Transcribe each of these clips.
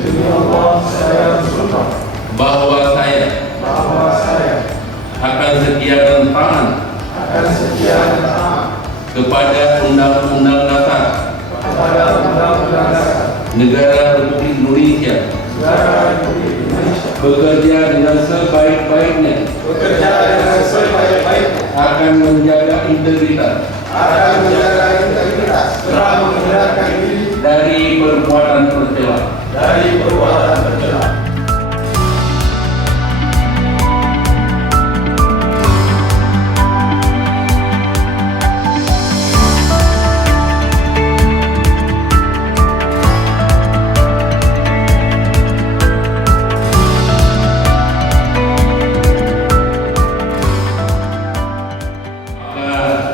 Demi Allah saya bersumpah bahwa saya akan setia dan taat kepada Undang-Undang Dasar Negara Republik Indonesia, bekerja dengan sebaik-baiknya, akan menjaga integritas, setelah menghindarkan diri dari perbuatan tercela.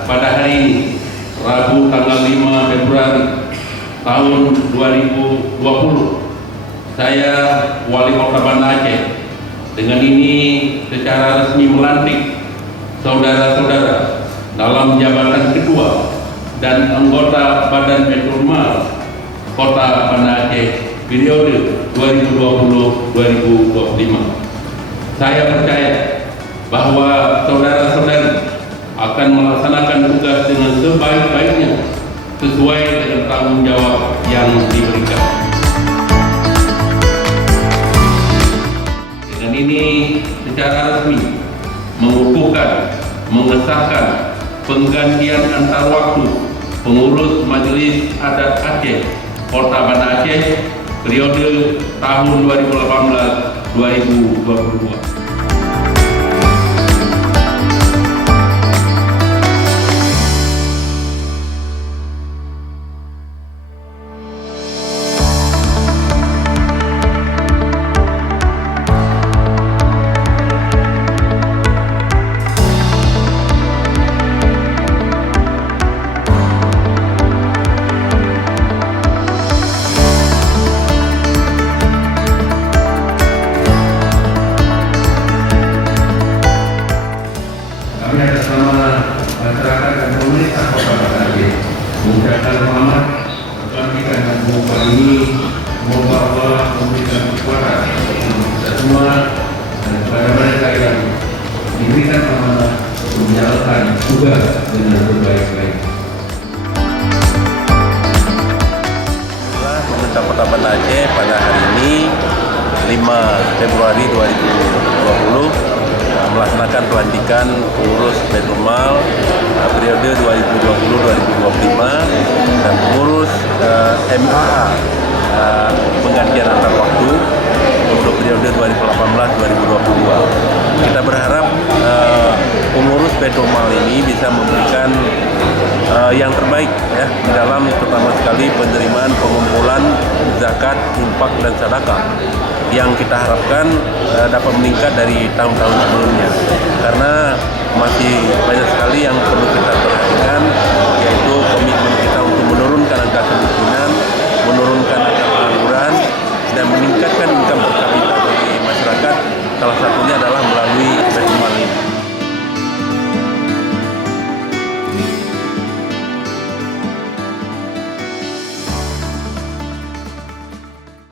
Pada hari ini, Rabu tanggal 5 Februari tahun 2020, saya Wali Kota Banda Aceh dengan ini secara resmi melantik saudara-saudara dalam jabatan kedua dan anggota Badan Petromal Kota Banda Aceh periode 2020-2025. Saya percaya bahwa saudara-saudari akan melaksanakan tugas dengan sebaik-baiknya sesuai dengan tanggung jawab yang diberikan. Dengan ini secara resmi mengesahkan penggantian antar waktu pengurus Majelis Adat Aceh Kota Banda Aceh periode tahun 2018-2022. Kami atas nama masyarakat dan pemerintah Kota Banda Aceh mengucapkan selamat pelantikan dan pengumuman ini. Semoga Allah memberikan kekuatan untuk kita semua dan kepada mereka yang diberikan amanah untuk menjalankan tugas dengan sebaik-baiknya. Pemerintah Kota Banda Aceh pada hari ini 5 Februari 2020 melaksanakan pelantikan pengurus Petromal periode 2020-2025 dan pengurus MAA penggantian antar waktu untuk periode 2018-2022. Kita berharap pengurus Petromal ini bisa memberikan yang terbaik ya di dalam terutama sekali penerimaan pengumpulan zakat, infak dan sedekah yang kita harapkan dapat meningkat dari tahun-tahun sebelumnya, karena masih banyak sekali yang perlu kita perhatikan